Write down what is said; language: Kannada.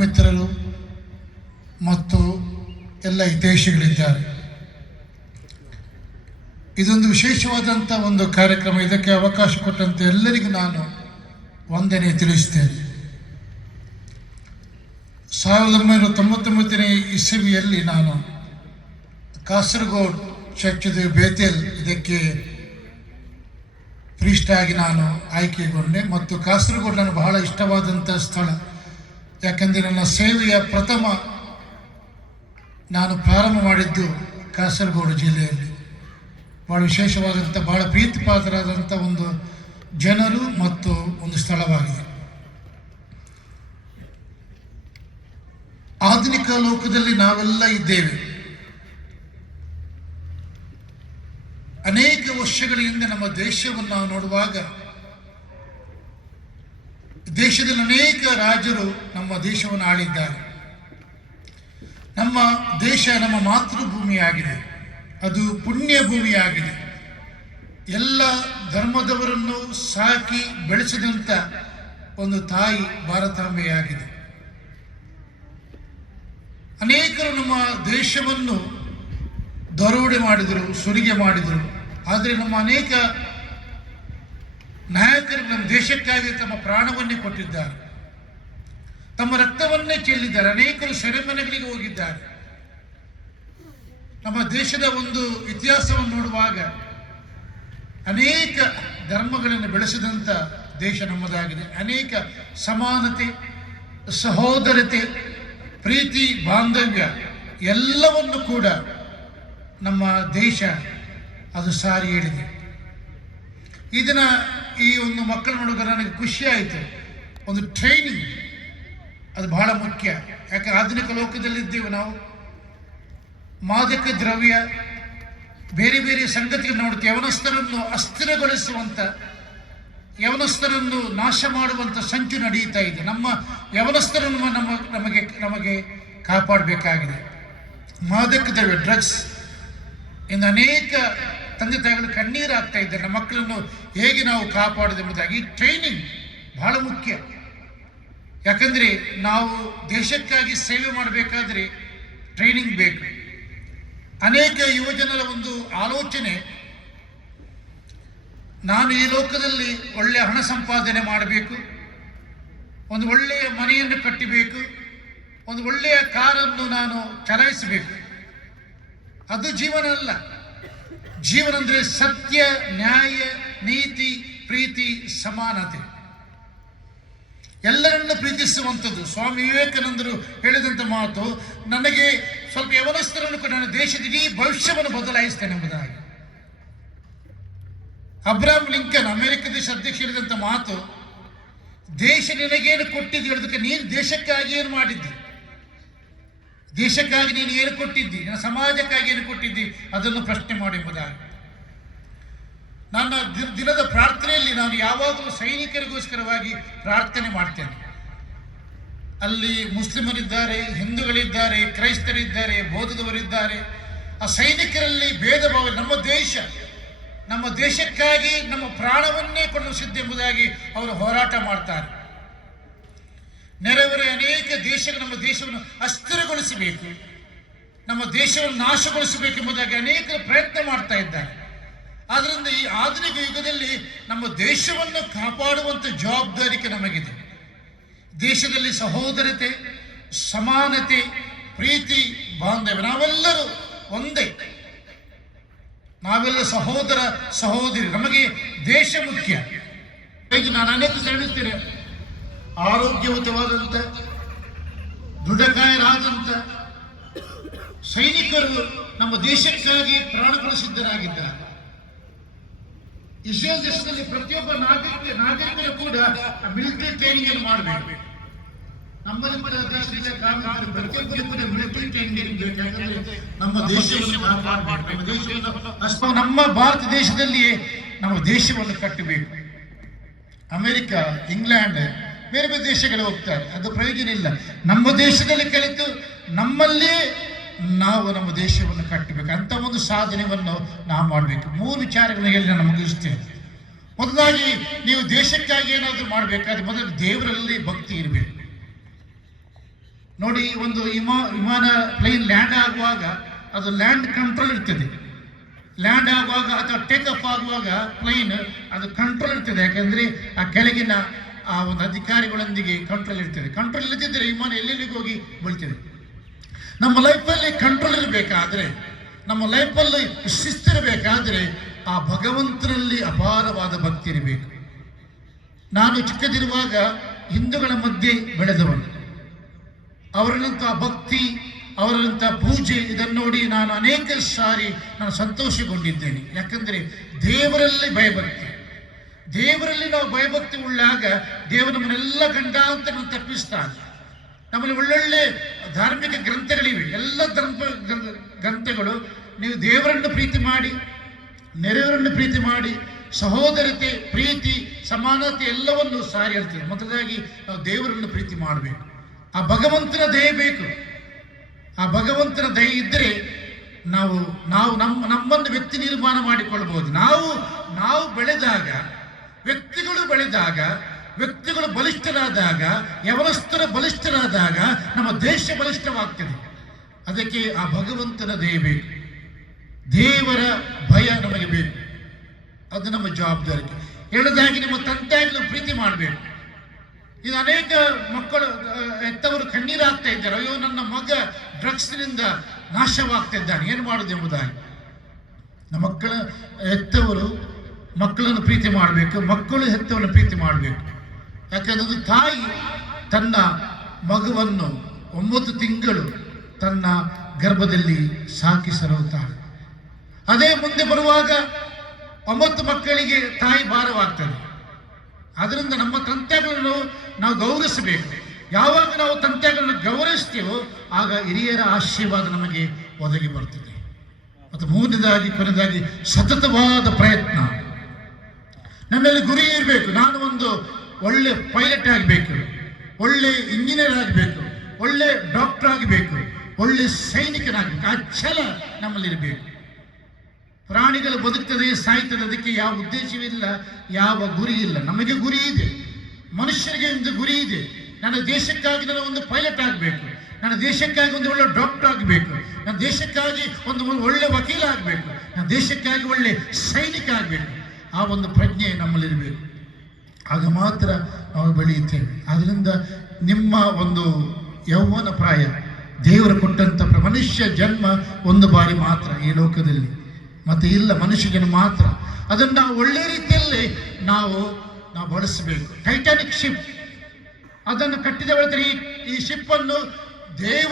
ಮಿತ್ರರು ಮತ್ತು ಎಲ್ಲ ಹಿತೈಷಿಗಳಿದ್ದಾರೆ. ಇದೊಂದು ವಿಶೇಷವಾದಂಥ ಒಂದು ಕಾರ್ಯಕ್ರಮ. ಇದಕ್ಕೆ ಅವಕಾಶ ಕೊಟ್ಟಂತೆ ಎಲ್ಲರಿಗೂ ನಾನು ವಂದನೆ ತಿಳಿಸ್ತೇನೆ. 1999ನೇ ಇಸವಿಯಲ್ಲಿ ನಾನು ಕಾಸರಗೋಡು ಚರ್ಚದ ಬೇತೇಲ್ ಇದಕ್ಕೆ ಪ್ರೀಸ್ಟ್ ಆಗಿ ನಾನು ಆಯ್ಕೆಗೊಂಡೆ. ಮತ್ತು ಕಾಸರಗೋಡು ನನಗೆ ಬಹಳ ಇಷ್ಟವಾದಂಥ ಸ್ಥಳ. ಯಾಕೆಂದರೆ ನನ್ನ ಸೇವೆಯ ಪ್ರಥಮ ನಾನು ಪ್ರಾರಂಭ ಮಾಡಿದ್ದು ಕಾಸರಗೋಡು ಜಿಲ್ಲೆಯಲ್ಲಿ. ಭಾಳ ವಿಶೇಷವಾದಂಥ ಭಾಳ ಪ್ರೀತಿಪಾತ್ರರಾದಂಥ ಒಂದು ಜನರು ಮತ್ತು ಒಂದು ಸ್ಥಳವಾಗಿದೆ. ಆಧುನಿಕ ಲೋಕದಲ್ಲಿ ನಾವೆಲ್ಲ ಇದ್ದೇವೆ. ಅನೇಕ ವರ್ಷಗಳ ಹಿಂದೆ ನಮ್ಮ ದೇಶವನ್ನು ನಾವು ನೋಡುವಾಗ ದೇಶದಲ್ಲಿ ಅನೇಕ ರಾಜರು ನಮ್ಮ ದೇಶವನ್ನು ಆಳಿದ್ದಾರೆ. ನಮ್ಮ ದೇಶ ನಮ್ಮ ಮಾತೃಭೂಮಿಯಾಗಿದೆ, ಅದು ಪುಣ್ಯ ಭೂಮಿಯಾಗಿದೆ. ಎಲ್ಲ ಧರ್ಮದವರನ್ನು ಸಾಕಿ ಬೆಳೆಸಿದಂಥ ಒಂದು ತಾಯಿ ಭಾರತಾಂಬೆಯಾಗಿದೆ. ಅನೇಕರು ನಮ್ಮ ದೇಶವನ್ನು ದರೋಡೆ ಮಾಡಿದರು, ಸುಲಿಗೆ ಮಾಡಿದರು. ಆದರೆ ನಮ್ಮ ಅನೇಕ ನಾಯಕರು ನಮ್ಮ ದೇಶಕ್ಕಾಗಿ ತಮ್ಮ ಪ್ರಾಣವನ್ನೇ ಕೊಟ್ಟಿದ್ದಾರೆ, ತಮ್ಮ ರಕ್ತವನ್ನೇ ಚೆಲ್ಲಿದ್ದಾರೆ. ಅನೇಕರು ಸೆರೆಮನೆಗಳಿಗೆ ಹೋಗಿದ್ದಾರೆ. ನಮ್ಮ ದೇಶದ ಒಂದು ಇತಿಹಾಸವನ್ನು ನೋಡುವಾಗ ಅನೇಕ ಧರ್ಮಗಳನ್ನು ಬೆಳೆಸಿದಂಥ ದೇಶ ನಮ್ಮದಾಗಿದೆ. ಅನೇಕ ಸಮಾನತೆ, ಸಹೋದರತೆ, ಪ್ರೀತಿ, ಬಾಂಧವ್ಯ ಎಲ್ಲವನ್ನು ಕೂಡ ನಮ್ಮ ದೇಶ ಅದು ಸಾರಿ ಹೇಳಿದೆ. ಇದನ್ನ ಈ ಒಂದು ಮಕ್ಕಳು ನೋಡುವಾಗ ನನಗೆ ಖುಷಿ ಆಯಿತು. ಒಂದು ಟ್ರೈನಿಂಗ್ ಅದು ಬಹಳ ಮುಖ್ಯ. ಯಾಕೆ ಆಧುನಿಕ ಲೋಕದಲ್ಲಿದ್ದೇವೆ ನಾವು. ಮಾದಕ ದ್ರವ್ಯ, ಬೇರೆ ಬೇರೆ ಸಂಗತಿಗಳು ನೋಡ್ತೀವಿ. ಯವನಸ್ಥರನ್ನು ಅಸ್ಥಿರಗೊಳಿಸುವಂಥ, ಯವನಸ್ಥರನ್ನು ನಾಶ ಮಾಡುವಂಥ ಸಂಚು ನಡೆಯುತ್ತಾ ಇದೆ. ನಮ್ಮ ಯವನಸ್ಥರನ್ನು ನಮಗೆ ಕಾಪಾಡಬೇಕಾಗಿದೆ. ಮಾದಕ ದ್ರವ್ಯ, ಡ್ರಗ್ಸ್ ಇಂದ ಅನೇಕ ತಂದೆ ತಾಯಿಗಳು ಕಣ್ಣೀರು ಆಗ್ತಾ ಇದ್ದಾರೆ. ನಮ್ಮ ಮಕ್ಕಳನ್ನು ಹೇಗೆ ನಾವು ಕಾಪಾಡೋದು ಎಂಬುದಾಗಿ ಈ ಟ್ರೈನಿಂಗ್ ಬಹಳ ಮುಖ್ಯ. ಯಾಕಂದರೆ ನಾವು ದೇಶಕ್ಕಾಗಿ ಸೇವೆ ಮಾಡಬೇಕಾದ್ರೆ ಟ್ರೈನಿಂಗ್ ಬೇಕು. ಅನೇಕ ಯುವಜನರ ಒಂದು ಆಲೋಚನೆ, ನಾನು ಈ ಲೋಕದಲ್ಲಿ ಒಳ್ಳೆಯ ಹಣ ಸಂಪಾದನೆ ಮಾಡಬೇಕು, ಒಂದು ಒಳ್ಳೆಯ ಮನೆಯನ್ನು ಕಟ್ಟಬೇಕು, ಒಂದು ಒಳ್ಳೆಯ ಕಾರನ್ನು ನಾನು ಚಲಾಯಿಸಬೇಕು. ಅದು ಜೀವನ ಅಲ್ಲ. ಜೀವನ ಅಂದರೆ ಸತ್ಯ, ನ್ಯಾಯ, ನೀತಿ, ಪ್ರೀತಿ, ಸಮಾನತೆ, ಎಲ್ಲರನ್ನು ಪ್ರೀತಿಸುವಂಥದ್ದು. ಸ್ವಾಮಿ ವಿವೇಕಾನಂದರು ಹೇಳಿದಂಥ ಮಾತು, ನನಗೆ ಸ್ವಲ್ಪ ಯವನಸ್ಥರನ್ನು ಕೂಡ ನನ್ನ ದೇಶದ ಇಡೀ ಭವಿಷ್ಯವನ್ನು ಬದಲಾಯಿಸ್ತೇನೆ ಎಂಬುದಾಗಿ. ಅಬ್ರಹಾಂ ಲಿಂಕನ್ ಅಮೆರಿಕ ದೇಶ ಅಧ್ಯಕ್ಷ ಹೇಳಿದಂಥ ಮಾತು, ದೇಶ ನಿನಗೇನು ಕೊಟ್ಟಿದ್ದು ಹೇಳೋದಕ್ಕೆ ನೀನು ದೇಶಕ್ಕಾಗಿ ಏನು ಮಾಡಿದ್ದಿ, ದೇಶಕ್ಕಾಗಿ ನೀನು ಏನು ಕೊಟ್ಟಿದ್ದಿ, ನಿನ್ನ ಸಮಾಜಕ್ಕಾಗಿ ಏನು ಕೊಟ್ಟಿದ್ದಿ, ಅದನ್ನು ಪ್ರಶ್ನೆ ಮಾಡಿ ಎಂಬುದಾಗಿ. ನನ್ನ ದಿನದ ಪ್ರಾರ್ಥನೆಯಲ್ಲಿ ನಾನು ಯಾವಾಗಲೂ ಸೈನಿಕರಿಗೋಸ್ಕರವಾಗಿ ಪ್ರಾರ್ಥನೆ ಮಾಡ್ತೇನೆ. ಅಲ್ಲಿ ಮುಸ್ಲಿಮರಿದ್ದಾರೆ, ಹಿಂದೂಗಳಿದ್ದಾರೆ, ಕ್ರೈಸ್ತರಿದ್ದಾರೆ, ಬೌದ್ಧದವರಿದ್ದಾರೆ. ಆ ಸೈನಿಕರಲ್ಲಿ ಭೇದ ಭಾವ. ನಮ್ಮ ದೇಶಕ್ಕಾಗಿ ನಮ್ಮ ಪ್ರಾಣವನ್ನೇ ಕೊಡಲು ಸಿದ್ಧ ಎಂಬುದಾಗಿ ಅವರು ಹೋರಾಟ ಮಾಡ್ತಾರೆ. ನೆರೆಹೊರೆ ಅನೇಕ ದೇಶಗಳು ನಮ್ಮ ದೇಶವನ್ನು ಅಸ್ಥಿರಗೊಳಿಸಬೇಕು, ನಮ್ಮ ದೇಶವನ್ನು ನಾಶಗೊಳಿಸಬೇಕೆಂಬುದಾಗಿ ಅನೇಕರು ಪ್ರಯತ್ನ ಮಾಡ್ತಾ ಇದ್ದಾರೆ. ಆದ್ದರಿಂದ ಈ ಆಧುನಿಕ ಯುಗದಲ್ಲಿ ನಮ್ಮ ದೇಶವನ್ನು ಕಾಪಾಡುವಂಥ ಜವಾಬ್ದಾರಿಕೆ ನಮಗಿದೆ. ದೇಶದಲ್ಲಿ ಸಹೋದರತೆ, ಸಮಾನತೆ, ಪ್ರೀತಿ, ಬಾಂಧವ್ಯ, ನಾವೆಲ್ಲರೂ ಒಂದೇ. ನಾವೆಲ್ಲ ಸಹೋದರ ಸಹೋದರಿ. ನಮಗೆ ದೇಶ ಮುಖ್ಯ. ನಾನು ಅನೇಕ ಹೇಳುತ್ತೇನೆ, ಆರೋಗ್ಯವಂತವಾದಂಥ ದೃಢಕಾಯರಾದಂಥ ಸೈನಿಕರು ನಮ್ಮ ದೇಶಕ್ಕಾಗಿ ಪ್ರಾಣಗಳು ಸಿದ್ಧರಾಗಿದ್ದಾರೆ. ಇಸ್ರೇಲ್ ದೇಶದಲ್ಲಿ ಪ್ರತಿಯೊಬ್ಬ ನಾಗರಿಕರು ಕೂಡ ಮಿಲಿಟರಿ ಟ್ರೈನಿಂಗ್ ಅನ್ನು ಮಾಡಬೇಕು. ನಮ್ಮಲ್ಲಿ ಪ್ರತಿಯೊಬ್ಬರು ಕೂಡ ಮಿಲಿಟರಿ ಟ್ರೈನಿಂಗ್ ಬೇಕಾದ್ರೆ ನಮ್ಮ ದೇಶವನ್ನು ಕಾಪಾಡಬೇಕು. ನಮ್ಮ ಭಾರತ ದೇಶದಲ್ಲಿಯೇ ನಮ್ಮ ದೇಶವನ್ನು ಕಟ್ಟಬೇಕು. ಅಮೆರಿಕ, ಇಂಗ್ಲೆಂಡ್, ಬೇರೆ ಬೇರೆ ದೇಶಗಳು ಹೋಗ್ತಾರೆ, ಅದು ಪ್ರಯೋಜನ ಇಲ್ಲ. ನಮ್ಮ ದೇಶದಲ್ಲಿ ಕಲಿತು ನಮ್ಮಲ್ಲೇ ನಾವು ನಮ್ಮ ದೇಶವನ್ನು ಕಟ್ಟಬೇಕು. ಅಂತ ಒಂದು ಸಾಧನೆಯನ್ನು ನಾವು ಮಾಡಬೇಕು. 3 ವಿಚಾರಗಳನ್ನು ಹೇಳಿ ನಾನು ಮುಗಿಸ್ತೇನೆ. ಮೊದಲಾಗಿ ನೀವು ದೇಶಕ್ಕಾಗಿ ಏನಾದರೂ ಮಾಡಬೇಕಾದ್ರೆ ಮೊದಲು ದೇವರಲ್ಲಿ ಭಕ್ತಿ ಇರಬೇಕು. ನೋಡಿ, ಒಂದು ವಿಮಾನ ಪ್ಲೇನ್ ಲ್ಯಾಂಡ್ ಆಗುವಾಗ ಅದು ಲ್ಯಾಂಡ್ ಕಂಟ್ರೋಲ್ ಇರ್ತದೆ. ಲ್ಯಾಂಡ್ ಆಗುವಾಗ ಅಥವಾ ಟೇಕ್ ಆಫ್ ಆಗುವಾಗ ಪ್ಲೇನ್ ಅದು ಕಂಟ್ರೋಲ್ ಇರ್ತದೆ. ಯಾಕಂದ್ರೆ ಆ ಕೆಳಗಿನ ಆ ಒಂದು ಅಧಿಕಾರಿಗಳೊಂದಿಗೆ ಕಂಟ್ರೋಲ್ ಇರ್ತದೆ. ಕಂಟ್ರೋಲ್ ಇಲ್ಲದಿದ್ದರೆ ವಿಮಾನ ಎಲ್ಲೆಲ್ಲಿಗೆ ಹೋಗಿ ಬೀಳ್ತದೆ. ನಮ್ಮ ಲೈಫಲ್ಲಿ ಕಂಟ್ರೋಲ್ ಇರಬೇಕಾದ್ರೆ, ನಮ್ಮ ಲೈಫಲ್ಲಿ ಶಿಸ್ತಿರಬೇಕಾದ್ರೆ ಆ ಭಗವಂತನಲ್ಲಿ ಅಪಾರವಾದ ಭಕ್ತಿ ಇರಬೇಕು. ನಾನು ಚಿಕ್ಕದಿರುವಾಗ ಹಿಂದೂಗಳ ಮಧ್ಯೆ ಬೆಳೆದವನು. ಅವರಲ್ಲಂಥ ಭಕ್ತಿ, ಅವರಲ್ಲಂಥ ಪೂಜೆ, ಇದನ್ನು ನೋಡಿ ನಾನು ಅನೇಕ ಸಾರಿ ನಾನು ಸಂತೋಷಗೊಂಡಿದ್ದೇನೆ. ಯಾಕಂದರೆ ದೇವರಲ್ಲಿ ಭಯಭಕ್ತಿ, ದೇವರಲ್ಲಿ ನಾವು ಭಯಭಕ್ತಿ ಉಳ್ಳಾಗ ದೇವರು ನಮ್ಮನ್ನೆಲ್ಲ ಗಂಡಾಂತರವನ್ನು ತಪ್ಪಿಸ್ತಾನೆ. ನಮ್ಮಲ್ಲಿ ಒಳ್ಳೊಳ್ಳೆ ಧಾರ್ಮಿಕ ಗ್ರಂಥಗಳಿವೆ. ಎಲ್ಲ ಗ್ರಂಥಗಳು ನೀವು ದೇವರನ್ನು ಪ್ರೀತಿ ಮಾಡಿ, ನೆರೆಯವರನ್ನು ಪ್ರೀತಿ ಮಾಡಿ, ಸಹೋದರತೆ, ಪ್ರೀತಿ, ಸಮಾನತೆ ಎಲ್ಲವನ್ನು ಸಾರಿ ಹೇಳ್ತದೆ. ಮೊದಲಾಗಿ ನಾವು ದೇವರನ್ನು ಪ್ರೀತಿ ಮಾಡಬೇಕು. ಆ ಭಗವಂತನ ದಯೆ ಬೇಕು. ಆ ಭಗವಂತನ ದಯೆ ಇದ್ದರೆ ನಾವು ನಮ್ಮನ್ನು ವ್ಯಕ್ತಿ ನಿರ್ಮಾಣ ಮಾಡಿಕೊಳ್ಳಬಹುದು. ನಾವು ಬೆಳೆದಾಗ, ವ್ಯಕ್ತಿಗಳು ಬೆಳೆದಾಗ, ವ್ಯಕ್ತಿಗಳು ಬಲಿಷ್ಠರಾದಾಗ, ಯವನಸ್ಥರ ಬಲಿಷ್ಠರಾದಾಗ ನಮ್ಮ ದೇಶ ಬಲಿಷ್ಠವಾಗ್ತದೆ. ಅದಕ್ಕೆ ಆ ಭಗವಂತನ ದಯೆ ಬೇಕು. ದೇವರ ಭಯ ನಮಗೆ ಬೇಕು. ಅದು ನಮ್ಮ ಜವಾಬ್ದಾರಿ. ಹೇಳದಾಗಿ ನಿಮ್ಮ ತಂದೆಯಾಗಿ ಪ್ರೀತಿ ಮಾಡಬೇಕು. ಇದು ಅನೇಕ ಮಕ್ಕಳು ಹೆತ್ತವರು ಕಣ್ಣೀರಾಗ್ತಾ ಇದ್ದಾರೆ. ಅಯ್ಯೋ, ನನ್ನ ಮಗ ಡ್ರಗ್ಸ್ನಿಂದ ನಾಶವಾಗ್ತಾ ಇದ್ದಾನೆ, ಏನು ಮಾಡುದು ಎಂಬುದಾಗಿ. ನಮ್ಮ ಹೆತ್ತವರು ಮಕ್ಕಳನ್ನು ಪ್ರೀತಿ ಮಾಡಬೇಕು, ಮಕ್ಕಳು ಹೆತ್ತವರನ್ನು ಪ್ರೀತಿ ಮಾಡಬೇಕು. ಯಾಕಂದ್ರೆ ಒಂದು ತಾಯಿ ತನ್ನ ಮಗುವನ್ನು 9 ತಿಂಗಳು ತನ್ನ ಗರ್ಭದಲ್ಲಿ ಸಾಕಿ ಸಲಹುತ್ತಾಳೆ. ಅದೇ ಮುಂದೆ ಬರುವಾಗ 9 ಮಕ್ಕಳಿಗೆ ತಾಯಿ ಭಾರವಾಗ್ತದೆ. ಅದರಿಂದ ನಮ್ಮ ತಂದೆಗಳನ್ನು ನಾವು ಗೌರವಿಸಬೇಕು. ಯಾವಾಗ ನಾವು ತಂದೆಗಳನ್ನು ಗೌರವಿಸ್ತೀವೋ ಆಗ ಹಿರಿಯರ ಆಶೀರ್ವಾದ ನಮಗೆ ಒದಗಿ ಬರ್ತದೆ. ಮತ್ತು ಕೊನೆಯದಾಗಿ ಸತತವಾದ ಪ್ರಯತ್ನ. ನನ್ನಲ್ಲಿ ಗುರಿ ಇರಬೇಕು. ನಾನು ಒಂದು ಒಳ್ಳೆ ಪೈಲಟ್ ಆಗಬೇಕು, ಒಳ್ಳೆ ಇಂಜಿನಿಯರ್ ಆಗಬೇಕು, ಒಳ್ಳೆ ಡಾಕ್ಟರ್ ಆಗಬೇಕು, ಒಳ್ಳೆ ಸೈನಿಕನಾಗಬೇಕು. ಆ ಛಲ ನಮ್ಮಲ್ಲಿರಬೇಕು. ಪ್ರಾಣಿಗಳು ಬದುಕ್ತದೆ, ಸಾಯ್ತದೆ, ಅದಕ್ಕೆ ಯಾವ ಉದ್ದೇಶವಿಲ್ಲ, ಯಾವ ಗುರಿ ಇಲ್ಲ. ನಮಗೆ ಗುರಿ ಇದೆ, ಮನುಷ್ಯರಿಗೆ ಒಂದು ಗುರಿ ಇದೆ. ನನ್ನ ದೇಶಕ್ಕಾಗಿ ನಾನು ಒಂದು ಪೈಲಟ್ ಆಗಬೇಕು, ನನ್ನ ದೇಶಕ್ಕಾಗಿ ಒಂದು ಒಳ್ಳೆ ಡಾಕ್ಟರ್ ಆಗಬೇಕು, ನನ್ನ ದೇಶಕ್ಕಾಗಿ ಒಂದು ಒಳ್ಳೆ ವಕೀಲ ಆಗಬೇಕು, ನನ್ನ ದೇಶಕ್ಕಾಗಿ ಒಳ್ಳೆ ಸೈನಿಕ ಆಗಬೇಕು. ಆ ಒಂದು ಪ್ರಜ್ಞೆ ನಮ್ಮಲ್ಲಿರಬೇಕು. ಆಗ ಮಾತ್ರ ನಾವು ಬೆಳೆಯುತ್ತೇವೆ. ಆದ್ದರಿಂದ ನಿಮ್ಮ ಒಂದು ಯೌವನ ಪ್ರಾಯ ದೇವರು ಕೊಟ್ಟಂಥ ಮನುಷ್ಯ ಜನ್ಮ ಒಂದು ಬಾರಿ ಮಾತ್ರ ಈ ಲೋಕದಲ್ಲಿ, ಮತ್ತೆ ಇಲ್ಲ, ಮನುಷ್ಯನ ಮಾತ್ರ. ಅದನ್ನು ನಾವು ಒಳ್ಳೆ ರೀತಿಯಲ್ಲಿ ನಾವು ಬಳಸಬೇಕು. ಟೈಟಾನಿಕ್ ಶಿಪ್ ಅದನ್ನು ಕಟ್ಟಿದ ಈ ಶಿಪ್ ಅನ್ನು ದೇವ